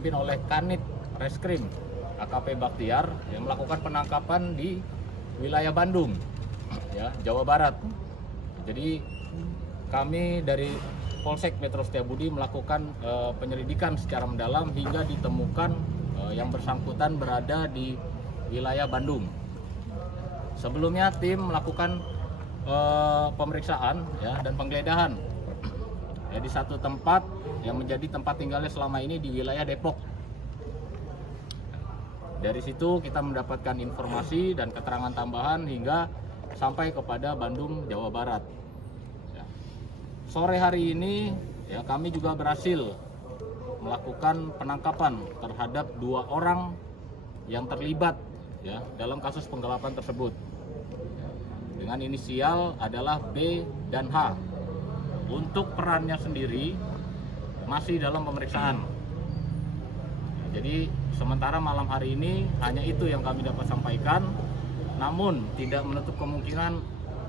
dipimpin oleh Kanit Reskrim AKP Baktiar yang melakukan penangkapan di wilayah Bandung, ya, Jawa Barat. Jadi kami dari Polsek Metro Setiabudi melakukan penyelidikan secara mendalam hingga ditemukan yang bersangkutan berada di wilayah Bandung. Sebelumnya tim melakukan pemeriksaan, ya, dan penggeledahan, ya, di satu tempat yang menjadi tempat tinggalnya selama ini di wilayah Depok. Dari situ kita mendapatkan informasi dan keterangan tambahan hingga sampai kepada Bandung, Jawa Barat. Ya. Sore hari ini, ya, kami juga berhasil melakukan penangkapan terhadap 2 orang yang terlibat, ya, dalam kasus penggelapan tersebut. Dengan inisial adalah B dan H. Untuk perannya sendiri masih dalam pemeriksaan. Jadi sementara malam hari ini hanya itu yang kami dapat sampaikan, namun tidak menutup kemungkinan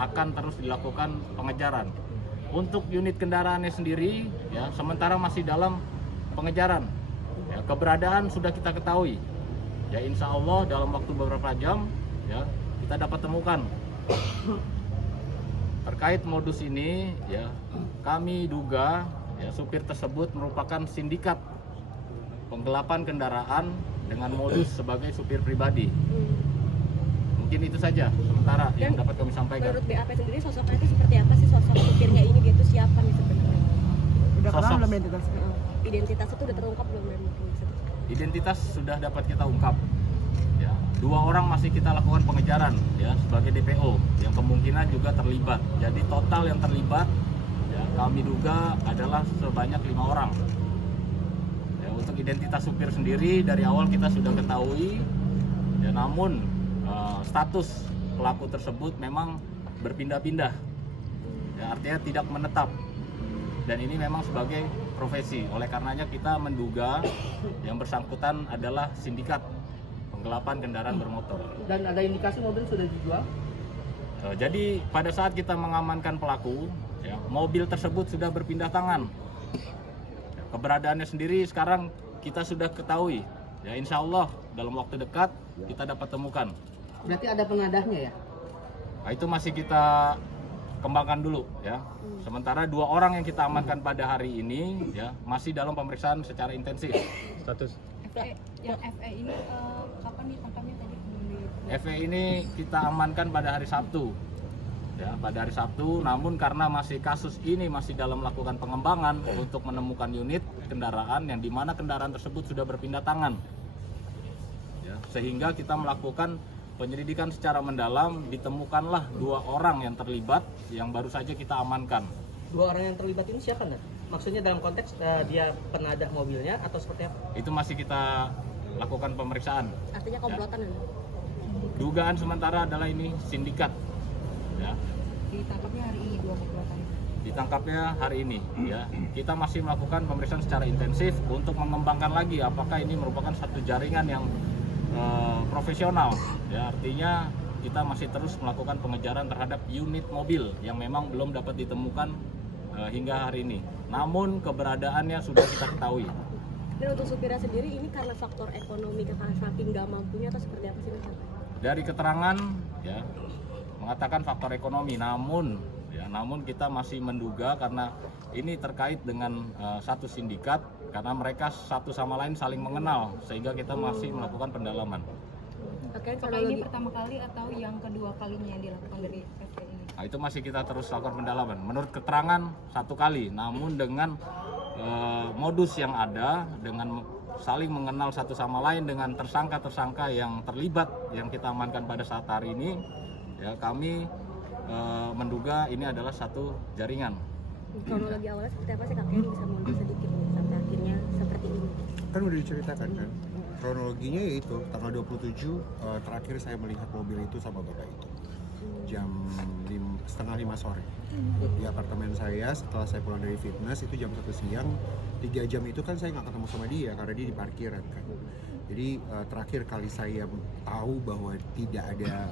akan terus dilakukan pengejaran. Untuk unit kendaraannya sendiri, ya, sementara masih dalam pengejaran. Ya, keberadaan sudah kita ketahui. Ya, insya Allah dalam waktu beberapa jam, ya, kita dapat temukan. Terkait modus ini, ya, kami duga, ya, supir tersebut merupakan sindikat penggelapan kendaraan dengan modus sebagai supir pribadi. Mungkin itu saja sementara yang dapat kami sampaikan. Menurut BAP sendiri sosoknya itu seperti apa sih, sosok supirnya ini, dia itu siapa nih sebenarnya? Udah kenal Sosok. belum identitasnya? Identitas itu udah terungkap belum dari Identitas sudah dapat kita ungkap. Ya, 2 orang masih kita lakukan pengejaran, ya, sebagai DPO yang kemungkinan juga terlibat. Jadi total yang terlibat, ya, kami duga adalah sebanyak 5 orang. Ya, untuk identitas supir sendiri dari awal kita sudah ketahui, ya, namun status pelaku tersebut memang berpindah-pindah, ya, artinya tidak menetap, dan ini memang sebagai profesi. Oleh karenanya kita menduga yang bersangkutan adalah sindikat penggelapan kendaraan bermotor. Dan ada indikasi mobil sudah dijual? Jadi pada saat kita mengamankan pelaku, ya, mobil tersebut sudah berpindah tangan. Keberadaannya sendiri sekarang kita sudah ketahui. Ya, insya Allah dalam waktu dekat kita dapat temukan. Berarti ada pengadahnya ya? Nah, itu masih kita kembangkan dulu, ya. Sementara 2 orang yang kita amankan pada hari ini, ya, masih dalam pemeriksaan secara intensif. Status yang FE ini kapan ditangkapnya tadi? FE ini kita amankan pada hari Sabtu, ya, pada hari Sabtu. Namun karena masih kasus ini masih dalam melakukan pengembangan untuk menemukan unit kendaraan yang dimana kendaraan tersebut sudah berpindah tangan, ya, sehingga kita melakukan penyelidikan secara mendalam. Ditemukanlah 2 orang yang terlibat yang baru saja kita amankan. 2 orang yang terlibat ini siapa, Nat? Maksudnya dalam konteks dia penadah mobilnya atau seperti apa? Itu masih kita lakukan pemeriksaan. Artinya komplotan, ya? Dugaan sementara adalah ini sindikat, ya. Ditangkapnya hari ini 2 komplotan. Ditangkapnya hari ini, ya. Kita masih melakukan pemeriksaan secara intensif untuk mengembangkan lagi apakah ini merupakan satu jaringan yang profesional, ya, artinya kita masih terus melakukan pengejaran terhadap unit mobil yang memang belum dapat ditemukan hingga hari ini. Namun keberadaannya sudah kita ketahui. Dan untuk supirnya sendiri ini karena faktor ekonomi, karena saking nggak mampunya atau seperti apa sih, Mas? Dari keterangan, ya, mengatakan faktor ekonomi, namun kita masih menduga karena ini terkait dengan satu sindikat, karena mereka satu sama lain saling mengenal, sehingga kita masih melakukan pendalaman. Apakah ini pertama kali atau yang kedua kalinya yang dilakukan dari FE ini? Nah, itu masih kita terus lakukan pendalaman. Menurut keterangan 1 kali, namun dengan modus yang ada, dengan saling mengenal satu sama lain, dengan tersangka-tersangka yang terlibat yang kita amankan pada saat hari ini, ya, kami menduga ini adalah satu jaringan. Kronologi awalnya seperti apa sih, kakek bisa mundur sedikit sampai akhirnya seperti ini? Kan udah diceritakan kan, kronologinya yaitu tanggal 27 terakhir saya melihat mobil itu sama bapak itu jam 4:30 sore di apartemen saya. Setelah saya pulang dari fitness itu jam 1 siang, 3 jam itu kan saya nggak ketemu sama dia karena dia di parkiran kan. Jadi terakhir kali saya tahu bahwa tidak ada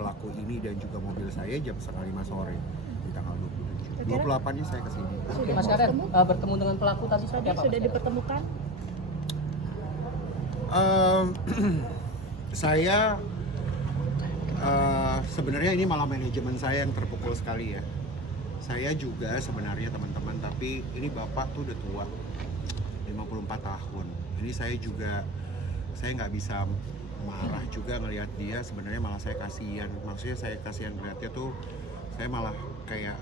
pelaku ini dan juga mobil saya jam 4:30 sore di tanggal 27. 28-nya saya kesini. Mas Kaden, bertemu dengan pelaku tadi seperti apa? Sudah dipertemukan? Saya sebenarnya ini malah manajemen saya yang terpukul sekali ya. Saya juga sebenarnya teman-teman, tapi ini bapak tuh udah tua, 54 tahun. Ini saya nggak bisa marah juga ngelihat dia. Sebenarnya malah saya kasihan. Maksudnya saya kasihan ngelihatnya tuh, saya malah kayak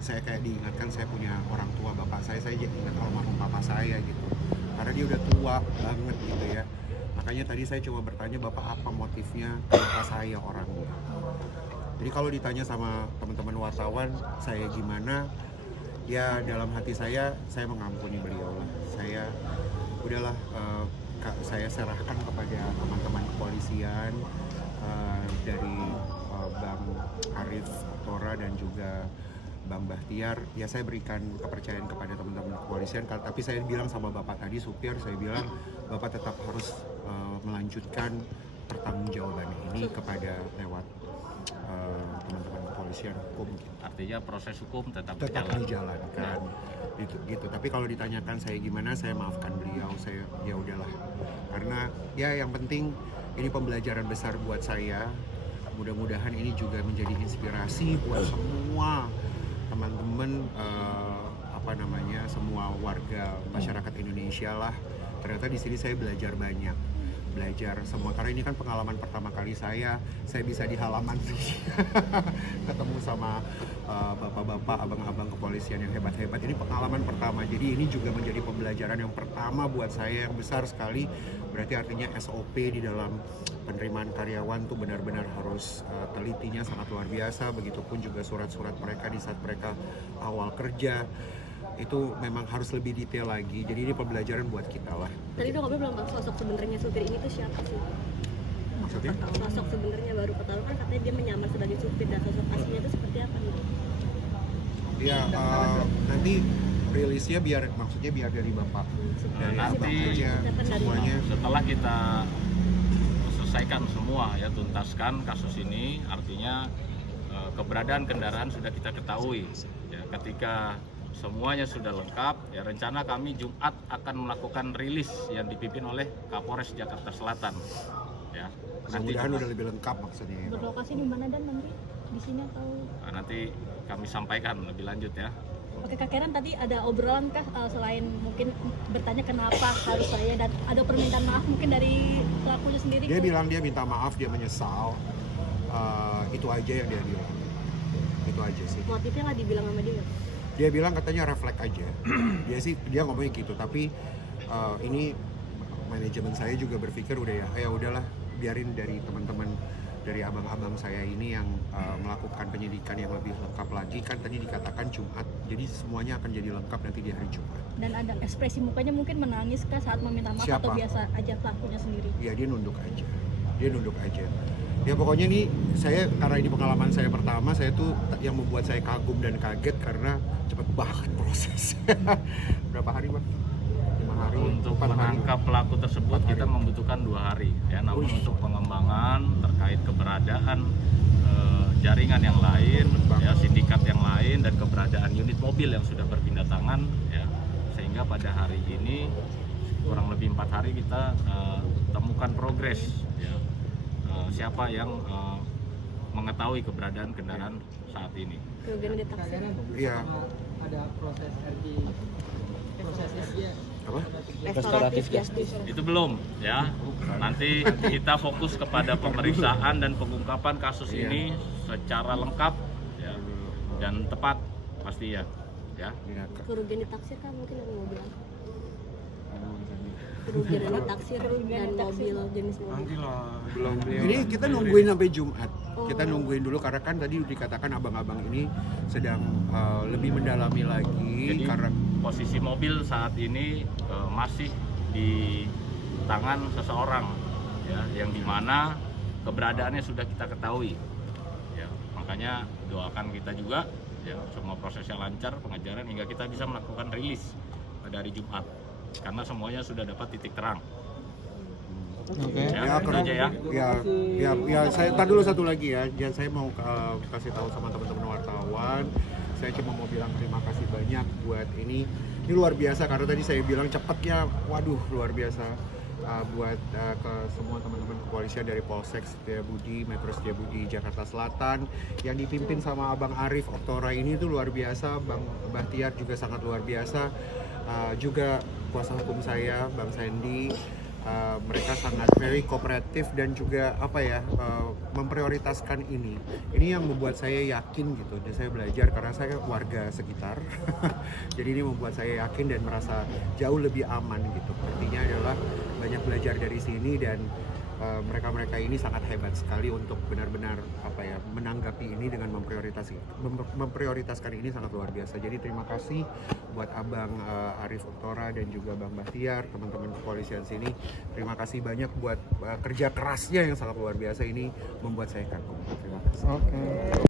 saya kayak diingatkan saya punya orang tua, bapak saya jadi ingat almarhum papa saya gitu. Karena dia udah tua banget gitu ya. Makanya tadi saya coba bertanya, bapak apa motifnya kenapa saya orangnya. Jadi kalau ditanya sama teman-teman wartawan, saya gimana? Ya dalam hati saya mengampuni beliau lah. Saya udahlah, saya serahkan kepada teman-teman kepolisian dari Bang Arif Oktora dan juga Bang Bahtiar. Ya saya berikan kepercayaan kepada teman-teman kepolisian. Tapi saya bilang sama bapak tadi, supir, saya bilang bapak tetap harus melanjutkan pertanggungjawaban ini kepada lewat teman-teman kepolisian hukum. Artinya proses hukum tetap dijalankan gitu. Tapi kalau ditanyakan saya gimana, saya maafkan beliau. Saya ya udahlah, karena ya yang penting ini pembelajaran besar buat saya. Mudah-mudahan ini juga menjadi inspirasi buat semua teman-teman semua warga masyarakat Indonesia lah. Ternyata di sini saya belajar banyak, semua, karena ini kan pengalaman pertama kali saya bisa di halaman ketemu sama bapak-bapak, abang-abang kepolisian yang hebat-hebat. Ini pengalaman pertama, jadi ini juga menjadi pembelajaran yang pertama buat saya yang besar sekali. Berarti artinya SOP di dalam penerimaan karyawan tuh benar-benar harus telitinya sangat luar biasa. Begitupun juga surat-surat mereka di saat mereka awal kerja, itu memang harus lebih detail lagi. Jadi ini pembelajaran buat kita lah. Tadi udah ngobrol belum Bang, sosok sebenarnya supir ini tuh siapa sih? Maksudnya? Sosok sebenarnya baru ketahuan kan katanya dia menyamar sebagai supir, dan sosok aslinya itu seperti apa nih? Ya nanti rilisnya biar dari bapak, dari nanti abang aja semuanya. Setelah kita selesaikan semua ya, tuntaskan kasus ini, artinya keberadaan kendaraan sudah kita ketahui ya. Ketika semuanya sudah lengkap ya, rencana kami Jumat akan melakukan rilis yang dipimpin oleh Kapolres Jakarta Selatan ya. Mudah-mudahan udah lebih lengkap maksudnya. Berlokasi di mana dan nanti di sini atau? Nanti kami sampaikan lebih lanjut ya. Oke, Kak Karen, tadi ada obrolan kah selain mungkin bertanya kenapa harus saya, dan ada permintaan maaf mungkin dari pelakunya sendiri? Dia bilang dia minta maaf, dia menyesal. Itu aja yang dia bilang. Itu aja sih. Motifnya nggak dibilang sama dia? Dia bilang katanya refleks aja. dia ngomongnya gitu, tapi ini manajemen saya juga berpikir udah ya udahlah, biarin dari teman-teman, dari abang-abang saya ini yang melakukan penyidikan yang lebih lengkap lagi. Kan tadi dikatakan Jumat, jadi semuanya akan jadi lengkap nanti di hari Jumat. Dan ada ekspresi mukanya mungkin menangis kah saat meminta maaf? Siapa? Atau biasa aja pelakunya sendiri? Ya dia nunduk aja. Ya pokoknya nih, saya karena ini pengalaman saya pertama, saya tuh yang membuat saya kagum dan kaget karena cepet banget prosesnya. Berapa hari Bang? 5 hari? Untuk 4 hari? menangkap pelaku tersebut kita membutuhkan 2 hari ya. Namun untuk pengembangan terkait keberadaan jaringan yang lain ya, sindikat yang lain, dan keberadaan unit mobil yang sudah berpindah tangan ya, sehingga pada hari ini kurang lebih 4 hari kita temukan progres ya, siapa yang mengetahui keberadaan kendaraan saat ini. Kemudian ditaksir. Iya. Ada proses prosesnya Apa? Restoratif justice. Itu belum ya. Nanti kita fokus kepada pemeriksaan dan pengungkapan kasus ini secara lengkap ya, dan tepat pasti ya. Iya. Kerugian ditaksir kan mungkin dari mobil apa? Kerugian yang ditaksir dan mobil jenis mobil. Belum. Ini kita nungguin sampai Jumat. Kita nungguin dulu karena kan tadi dikatakan abang-abang ini sedang lebih mendalami lagi. Jadi karena posisi mobil saat ini masih di tangan seseorang ya, yang dimana keberadaannya sudah kita ketahui ya. Makanya doakan kita juga ya, semua prosesnya lancar, pengejaran hingga kita bisa melakukan rilis pada hari Jumat, karena semuanya sudah dapat titik terang. Oke. Ya, itu aja ya. Ya, saya tar dulu satu lagi ya. Dan saya mau kasih tahu sama teman-teman wartawan. Saya cuma mau bilang terima kasih banyak buat ini. Ini luar biasa karena tadi saya bilang cepatnya, waduh luar biasa. Buat ke semua teman-teman kepolisian dari Polsek Setiabudi, Metro Setiabudi Jakarta Selatan yang dipimpin sama Abang Arif Oktora ini tuh luar biasa, Bang Bahtiar juga sangat luar biasa, juga kuasa hukum saya Bang Sandy, mereka sangat very kooperatif dan juga memprioritaskan ini yang membuat saya yakin gitu, dan saya belajar karena saya warga sekitar jadi ini membuat saya yakin dan merasa jauh lebih aman gitu. Artinya adalah banyak belajar dari sini dan mereka-mereka ini sangat hebat sekali untuk benar-benar menanggapi ini dengan memprioritaskan ini sangat luar biasa. Jadi terima kasih buat Abang Arif Oktora dan juga Bang Bahtiar, teman-teman kepolisian sini. Terima kasih banyak buat kerja kerasnya yang sangat luar biasa ini, membuat saya kagum. Terima kasih. Oke.